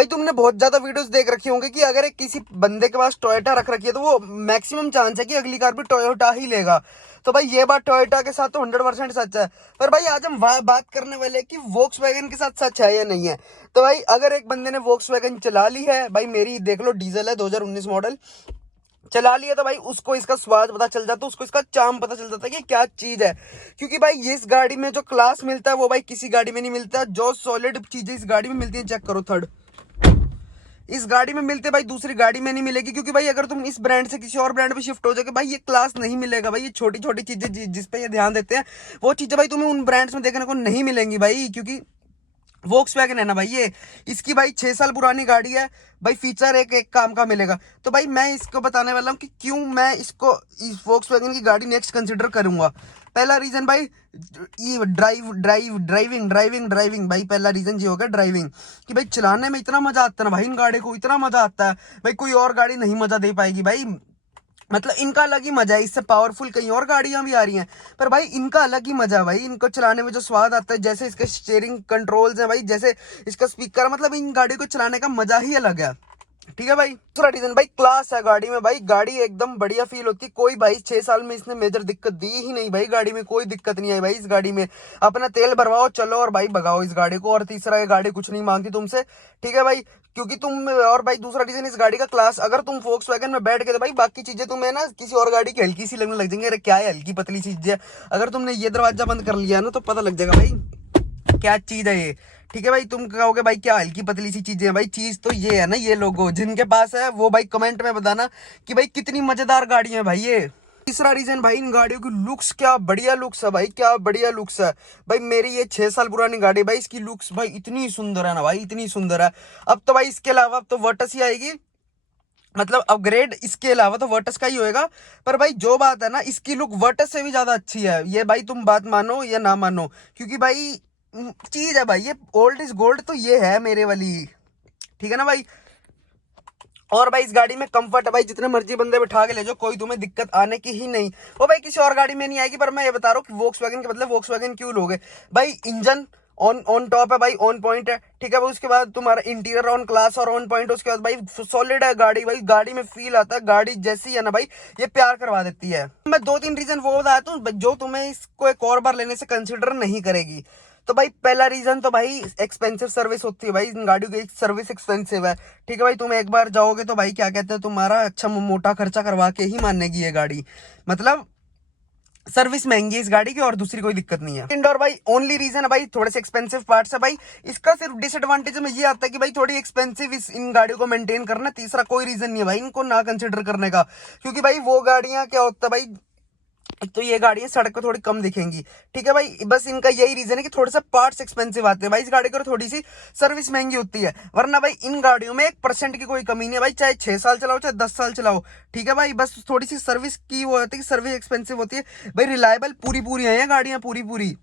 भाई तुमने बहुत ज्यादा वीडियोस देख रखे होंगे कि अगर एक किसी बंदे के पास टोयोटा रख रखी है तो वो मैक्सिमम चांस है कि अगली कार भी टोयोटा ही लेगा। तो भाई ये बात टोयोटा के साथ तो 100% सच है। पर भाई आज हम बात करने वाले हैं कि वोक्सवैगन के साथ सच है या नहीं है। तो भाई अगर एक बंदे ने वोक्सवैगन चला ली है, भाई मेरी देख लो डीजल है 2019 मॉडल, चला लिया तो भाई उसको इसका स्वाद पता चल जाता है, उसको इसका चाम पता चल जाता है कि क्या चीज है। क्योंकि भाई इस गाड़ी में जो क्लास मिलता है वो भाई किसी गाड़ी में नहीं मिलता। जो सॉलिड चीजें इस गाड़ी में मिलती है, चेक करो, थर्ड इस गाड़ी में मिलते भाई दूसरी गाड़ी में नहीं मिलेगी। क्योंकि भाई अगर तुम इस ब्रांड से किसी और ब्रांड पे शिफ्ट हो जाओगे भाई ये क्लास नहीं मिलेगा। भाई ये छोटी छोटी चीजें जिस पे ये ध्यान देते हैं वो चीजें भाई तुम्हें उन ब्रांड्स में देखने को नहीं मिलेंगी भाई। क्योंकि वोक्सवैगन है ना भाई, ये इसकी भाई 6 साल पुरानी गाड़ी है भाई, फीचर एक एक काम का मिलेगा। तो भाई मैं इसको बताने वाला हूँ कि क्यों मैं इसको इस वोक्सवैगन की गाड़ी नेक्स्ट कंसिडर करूंगा। पहला रीजन भाई ये ड्राइविंग भाई, पहला रीजन ये होगा ड्राइविंग, कि भाई चलाने में इतना मजा आता है ना भाई, इन गाड़ी को इतना मजा आता है भाई, कोई और गाड़ी नहीं मजा दे पाएगी भाई। मतलब इनका अलग ही मजा है, इससे पावरफुल कई और गाड़ियां भी आ रही हैं पर भाई इनका अलग ही मजा है भाई। इनको चलाने में जो स्वाद आता है, जैसे इसके स्टीयरिंग कंट्रोल्स हैं भाई, जैसे इसका स्पीकर, मतलब इन गाड़ी को चलाने का मजा ही अलग है। ठीक है भाई। दूसरा रीजन भाई क्लास है गाड़ी में भाई, गाड़ी एकदम बढ़िया फील होती है। कोई भाई 6 साल में इसने मेजर दिक्कत दी ही नहीं भाई, गाड़ी में कोई दिक्कत नहीं आई भाई इस गाड़ी में। अपना तेल भरवाओ चलो और भाई भगाओ इस गाड़ी को। और तीसरा, ये गाड़ी कुछ नहीं मांगती तुमसे, ठीक है भाई, क्योंकि तुम। और भाई दूसरा रीजन इस गाड़ी का क्लास, अगर तुम वोक्सवैगन में बैठ के तो भाई बाकी चीजें तुम्हें ना किसी और गाड़ी की हल्की सी लगने लग जाएंगे। अरे क्या है हल्की पतली चीज है, अगर तुमने ये दरवाजा बंद कर लिया ना तो पता लग जाएगा भाई क्या चीज है ये। ठीक है भाई, तुम कहोगे भाई क्या हल्की पतली सी चीजें हैं, भाई चीज तो ये है ना। ये लोगो जिनके पास है वो भाई कमेंट में बताना कि भाई कितनी मजेदार गाड़ी है भाई ये। तीसरा रीजन भाई इन गाड़ियों की लुक्स, क्या बढ़िया लुक्स है भाई, क्या बढ़िया लुक्स है भाई। मेरी ये 6 साल पुरानी गाड़ी भाई, इसकी लुक्स भाई इतनी सुंदर है ना भाई, इतनी सुंदर है। अब तो भाई इसके अलावा अब तो वर्टस ही आएगी, मतलब अपग्रेड इसके अलावा तो वर्टस का ही होएगा। पर भाई जो बात है ना, इसकी लुक वर्टस से भी ज्यादा अच्छी है ये भाई, तुम बात मानो या ना मानो। क्योंकि भाई चीज है भाई, ये ओल्ड इज गोल्ड तो ये है मेरे वाली, ठीक है ना भाई। और भाई इस गाड़ी में कंफर्ट है भाई, जितने मर्जी बंदे बिठा के ले जाओ कोई तुम्हें दिक्कत आने की ही नहीं। वो भाई किसी और गाड़ी में नहीं आएगी। पर मैं ये बता रहा हूँ कि वोक्सवैगन के बदले वोक्सवैगन क्यों लोगे भाई। इंजन ऑन ऑन टॉप है भाई, ऑन पॉइंट है, ठीक है भाई। उसके बाद तुम्हारा इंटीरियर ऑन क्लास और ऑन पॉइंट। उसके बाद भाई सॉलिड है गाड़ी भाई, गाड़ी में फील आता है, गाड़ी जैसी है ना भाई ये प्यार करवा देती है। मैं 2-3 रीजन वो बताता हूँ जो तुम्हें इसको एक और बार लेने से कंसिडर नहीं करेगी। तो भाई पहला रीजन तो भाई एक्सपेंसिव सर्विस होती है भाई, इन गाड़ियों की सर्विस एक्सपेंसिव है। ठीक है भाई, तुम एक बार जाओगे तो भाई क्या कहते हैं, तुम्हारा अच्छा मोटा खर्चा करवा के ही मानेगी ये गाड़ी। मतलब सर्विस महंगी है इस गाड़ी की, और दूसरी कोई दिक्कत नहीं है। इंडोर भाई ओनली रीजन है भाई, थोड़े से एक्सपेंसिव पार्ट्स है भाई। इसका सिर्फ डिसएडवांटेज में ये आता है कि भाई थोड़ी एक्सपेंसिव इन गाड़ियों को मेंटेन करना। तीसरा कोई रीजन नहीं है भाई इनको ना कंसिडर करने का, क्योंकि भाई वो गाड़ियां क्या होता है भाई, एक तो ये गाड़ियां सड़क पे थोड़ी कम दिखेंगी, ठीक है भाई। बस इनका यही रीजन है कि थोड़े से पार्ट्स एक्सपेंसिव आते हैं भाई इस गाड़ी को, थोड़ी सी सर्विस महंगी होती है। वरना भाई इन गाड़ियों में 1% की कोई कमी नहीं है भाई, चाहे 6 साल चलाओ चाहे 10 साल चलाओ, ठीक है भाई। बस थोड़ी सी सर्विस की वो होती है कि सर्विस एक्सपेंसिव होती है भाई। रिलायबल पूरी पूरी है गाड़ियां, पूरी पूरी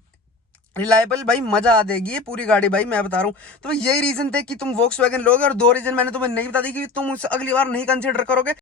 रिलायबल भाई, मजा आ देगी ये पूरी गाड़ी भाई, मैं बता रहा हूँ। तो यही रीजन थे कि तुम वोक्सवैगन लोगे। और 2 रीजन मैंने तुम्हें नहीं बता दी कि तुम उसे अगली बार नहीं कंसिडर करोगे।